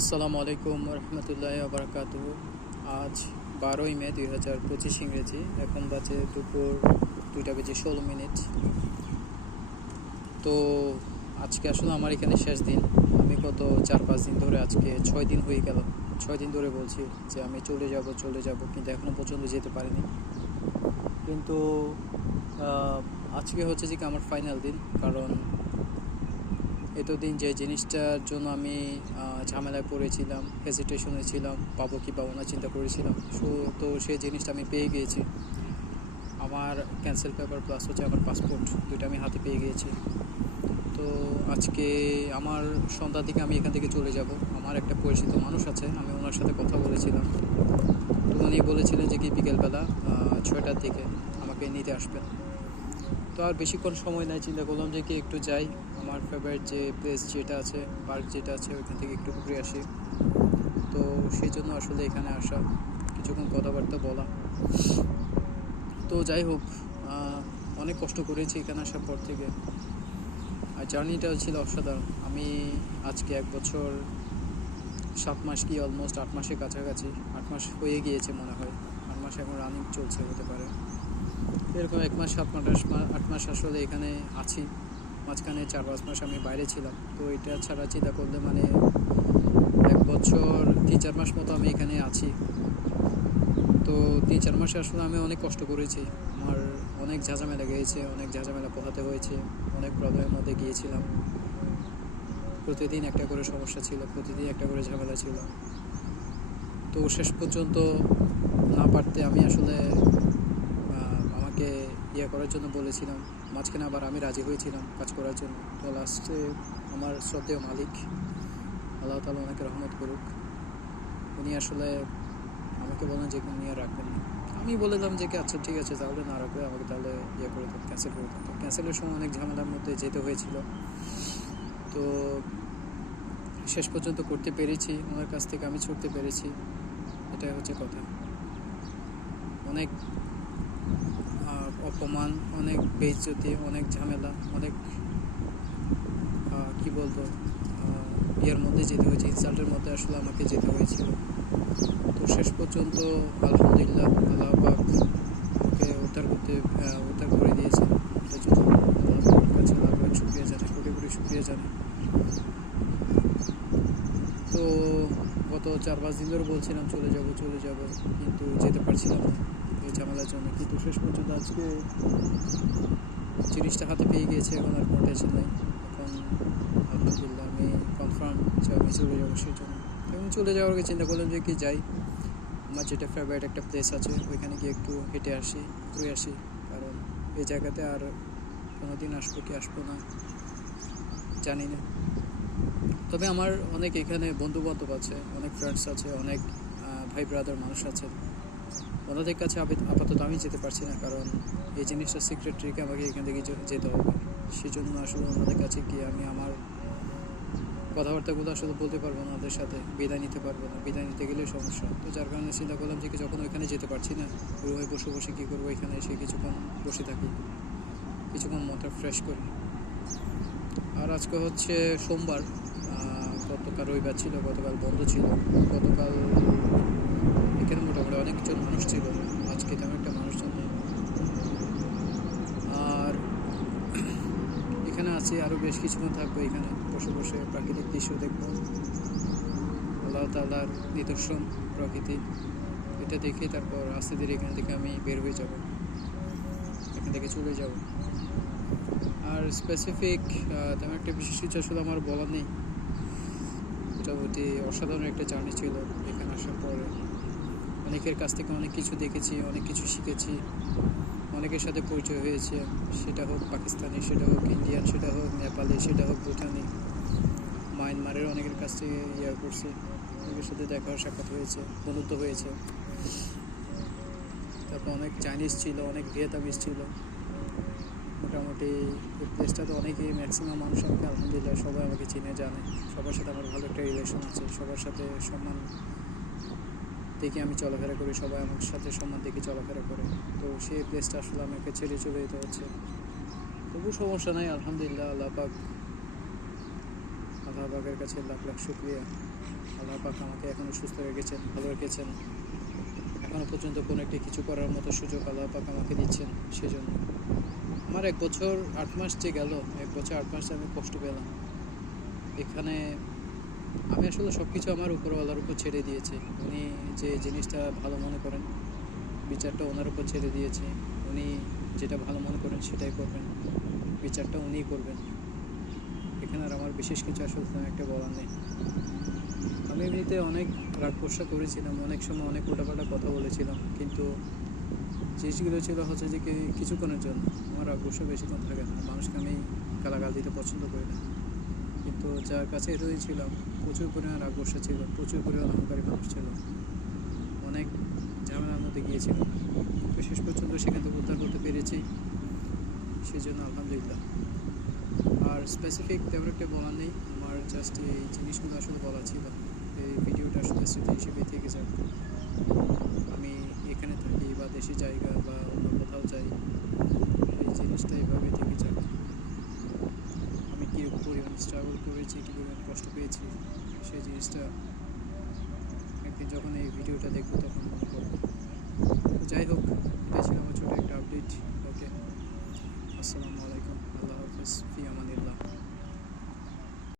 আসসালামু আলাইকুম রহমতুল্লাহ বারাকাতুহু। আজ 12ই মে 2025 ইংরেজি। এখন বাজে দুপুর 2টা বেজে 16 মিনিট। তো আজকে আসলে আমার এখানে শেষ দিন। আমি গত 4-5 দিন ধরে, আজকে 6 দিন হয়ে গেল, 6 দিন ধরে বলছি যে আমি চলে যাব, কিন্তু এখনও পর্যন্ত যেতে পারিনি। কিন্তু আজকে হচ্ছে যে আমার ফাইনাল দিন। কারণ এতদিন যে জিনিসটার জন্য আমি ঝামেলায় পড়েছিলাম, হেজিটেশনে ছিলাম, পাবো কি পাবো না চিন্তা করেছিলাম, তো সেই জিনিসটা আমি পেয়ে গিয়েছি। আমার ক্যান্সেল পেপার প্লাস হচ্ছে আমার পাসপোর্ট, দুইটা আমি হাতে পেয়ে গিয়েছি। তো আজকে আমার সন্ধ্যার দিকে আমি এখান থেকে চলে যাব। আমার একটা পরিচিত মানুষ আছে, আমি ওনার সাথে কথা বলেছিলাম। তো উনি বলেছিলেন যে কি বিকেলবেলা 6টার দিকে আমাকে নিতে আসবেন। তো আর বেশিক্ষণ সময় নাই, চিন্তা করলাম যে কি একটু যাই, আমার ফেভারিট যে প্লেস যেটা আছে, পার্ক যেটা আছে, ওইখান থেকে একটু ঘুরে আসি। তো সেই জন্য আসলে এখানে আসা, কিছুক্ষণ কথাবার্তা বলা। তো যাই হোক, অনেক কষ্ট করেছি এখানে আসার পর থেকে, আর জার্নিটাও ছিল অসাধারণ। আমি আজকে 1 বছর 7 মাস, কি অলমোস্ট 8 মাসের কাছাকাছি, 8 মাস হয়ে গিয়েছে মনে হয়। 8 মাস এখন রানিং চলছে, হতে পারে এরকম 1 মাস 7 মাস 8 মাস আসলে এখানে আছি। মাঝখানে 4-5 মাস আমি বাইরে ছিলাম। তো এটা ছাড়া চিন্তা করলে 1 বছর 3-4 মাস মতো আমি এখানে আছি। তো 3-4 মাসে আসলে আমি অনেক কষ্ট করেছি। আমার অনেক ঝাঁঝামেলা গিয়েছে, অনেক ঝাঁঝামেলা পোহাতে হয়েছে, অনেক প্রবলেমের মধ্যে গিয়েছিলাম। প্রতিদিন একটা করে সমস্যা ছিল, প্রতিদিন একটা করে ঝামেলা ছিল। তো শেষ পর্যন্ত না পারতে আমি আসলে আমাকে করার জন্য বলেছিলাম। মাঝখানে আবার আমি রাজি হয়েছিলাম কাজ করার জন্য। তো লাস্টে আমার শ্রদ্ধেয় মালিক, আল্লাহ তাআলা ওনাকে রহমত করুক, উনি আসলে আমাকে বলেন যে উনি আর রাখবেন না। আমি বললাম যে কি আচ্ছা ঠিক আছে, তাহলে না রাখবে আমাকে, তাহলে করে দেন, ক্যান্সেল করে দেন। তো ক্যান্সেলের সময় অনেক ঝামেলার মধ্যে যেতে হয়েছিল। তো শেষ পর্যন্ত করতে পেরেছি, ওনার কাছ থেকে আমি ছুটতে পেরেছি, এটাই হচ্ছে কথা। অনেক অপমান, অনেক বেইজ্জতি, অনেক ঝামেলা, অনেক কি বলবো, ইয়ের মধ্যে যেতে হয়েছে, ইনসাল্টের মধ্যে আসলে আমাকে যেতে হয়েছিল। তো শেষ পর্যন্ত আলহামদুলিল্লাহ আল্লাহ পাক আমাকে উদ্ধার করে দিয়েছে। এটার জন্য আল্লাহ পাকের কাছে আল্লাহ পাক শুকরিয়া জানাই, কোটি কোটি শুকরিয়া জানাই। তো গত 4-5 দিন ধরে বলছিলাম চলে যাব, কিন্তু যেতে পারছিলাম না এই ঝামেলার জন্য। কিন্তু শেষ পর্যন্ত আজকে জিনিসটা হাতে পেয়ে গিয়েছে, এখন আর কোনো টেনশন নেই। এখন আলহামদুলিল্লাহ আমি কনফার্ম যে আমি চলে যাবো সেই জন্য। এবং চলে যাওয়ার আগে চিন্তা করলাম যে কি যাই, আমার যেটা ফেভারিট একটা প্লেস আছে ওইখানে গিয়ে একটু হেঁটে আসি, ঘুরে আসি। কারণ এই জায়গাতে আর কোনো দিন আসবো কি আসবো না জানি না। তবে আমার অনেক এখানে বন্ধুবান্ধব আছে, অনেক ফ্রেন্ডস আছে, অনেক ভাই ব্রাদার মানুষ আছে। ওনাদের কাছে আপাতত আমি যেতে পারছি না, কারণ এই জিনিসটা সিক্রেট রেখে আমাকে এখান থেকে যেতে হবে। সেই জন্য আসলে ওনাদের কাছে গিয়ে আমি আমার কথাবার্তাগুলো আসলে বলতে পারবো না, ওদের সাথে বিদায় নিতে পারবো না, বিদায় নিতে গেলে সমস্যা। তো যার কারণে চিন্তা করলাম যে যখন ওইখানে যেতে পারছি না, রুমে বসে বসে কী করবো, এখানে এসে কিছুক্ষণ বসে থাকি, কিছুক্ষণ মনটা ফ্রেশ করি। আর আজকে হচ্ছে সোমবার, গতকাল রবিবার ছিল, গতকাল বন্ধ ছিল। গতকাল এখানে মোটামুটি অনেকজন মানুষ ছিল, আজকে তেমন একটা মানুষজন নেই। আর এখানে আছি, আরও বেশ কিছুক্ষণ থাকবো, এখানে বসে বসে প্রাকৃতিক দৃশ্য দেখবো, আল্লাহ তাআলার নিদর্শন, প্রকৃতি, এটা দেখে তারপর আস্তে ধীরে এখান থেকে আমি বের হয়ে যাব, এখান থেকে চলে যাব। আর স্পেসিফিক তেমন একটা বিশেষ কিছু আসলে আমার বলার নেই। মোটামুটি অসাধারণ একটা জার্নি ছিল এখানে আসার পরে। অনেকের কাছ থেকে অনেক কিছু দেখেছি, অনেক কিছু শিখেছি, অনেকের সাথে পরিচয় হয়েছে, সেটা হোক পাকিস্তানি, সেটা হোক ইন্ডিয়ান, সেটা হোক নেপালি, সেটা হোক ভুটানি, মায়ানমারের অনেকের কাছ থেকে করছি, অনেকের সাথে দেখা সাক্ষাৎ হয়েছে, বন্ধুত্ব হয়েছে। তারপর অনেক চাইনিজ ছিল, অনেক ভিয়েতনামিজ ছিল। মোটামুটি এই প্লেসটাতে অনেকেই, ম্যাক্সিমাম মানুষ আমাকে আলহামদুলিল্লাহ সবাই আমাকে চিনে জানে, সবার সাথে আমার ভালো একটা রিলেশন আছে, সবার সাথে সম্মান দেখে আমি চলাফেরা করি, সবাই আমার সাথে সম্মান দেখে চলাফেরা করে। তো সেই প্লেসটা আসলে আমাকে ছেড়ে চলে যেতে হচ্ছে, তবু সমস্যা নাই, আলহামদুলিল্লাহ আল্লাহ পাকের কাছে লাখ লাখ শুকরিয়া। আল্লাহ পাক আমাকে এখনও সুস্থ রেখেছেন, ভালো রেখেছেন। এখনও পর্যন্ত কোনো একটি কিছু করার মতো সুযোগ আল্লাহ পাক আমাকে দিচ্ছেন। সেজন্য আমার 1 বছর 8 মাস যে গেল, 1 বছর 8 মাস আমি কষ্ট পেলাম এখানে। আমি আসলে সব কিছু আমার উপরওয়ালার উপর ছেড়ে দিয়েছি। উনি যে জিনিসটা ভালো মনে করেন, বিচারটা ওনার উপর ছেড়ে দিয়েছি। উনি যেটা ভালো মনে করেন সেটাই করবেন, বিচারটা উনিই করবেন। এখানে আর আমার বিশেষ কিছু আসলে তেমন একটা বলার নেই। আমি এমনিতে অনেক রাগ গোসা করেছিলাম, অনেক সময় অনেক উল্টাপাল্টা কথা বলেছিলাম, কিন্তু জিনিসগুলো ছিল হচ্ছে যে কিছুক্ষণের জন্য। আমার রাগ গোসা বেশিক্ষণ থাকে না, মানুষকে আমি গালাগাল দিতে পছন্দ করি না। কিন্তু যার কাছে এতদিন ছিলাম প্রচুর পরিমাণ রাগ গোসা ছিল, প্রচুর পরিমাণ অহংকারী মানুষ ছিল, অনেক ঝামেলার মধ্যে গিয়েছিল। তো শেষ পর্যন্ত সেখান থেকে উদ্ধার করতে পেরেছি, সেই জন্য আলহামদুলিল্লাহ। আর স্পেসিফিক তেমন একটা বলার নেই, আমার জাস্ট এই জিনিসগুলো আসলে বলা ছিল। এই ভিডিওটা আসলে স্মৃতি হিসেবে থেকে যাক। আমি এখানে থাকি বা দেশি জায়গা বা অন্য কোথাও যাই, এই জিনিসটা এভাবে থেকে যাক। আমি কী পরিমাণ স্ট্রাগল করেছি, কী পরিমাণ কষ্ট পেয়েছি, সেই জিনিসটা একদিন যখন এই ভিডিওটা দেখবো তখন মনে পড়বে। যাই হোক, এটা ছিল আমার ছোটো একটা আপডেট। ওকে, আসসালামু আলাইকুম, আল্লাহ হাফিজ, ফি আমানিল্লাহ।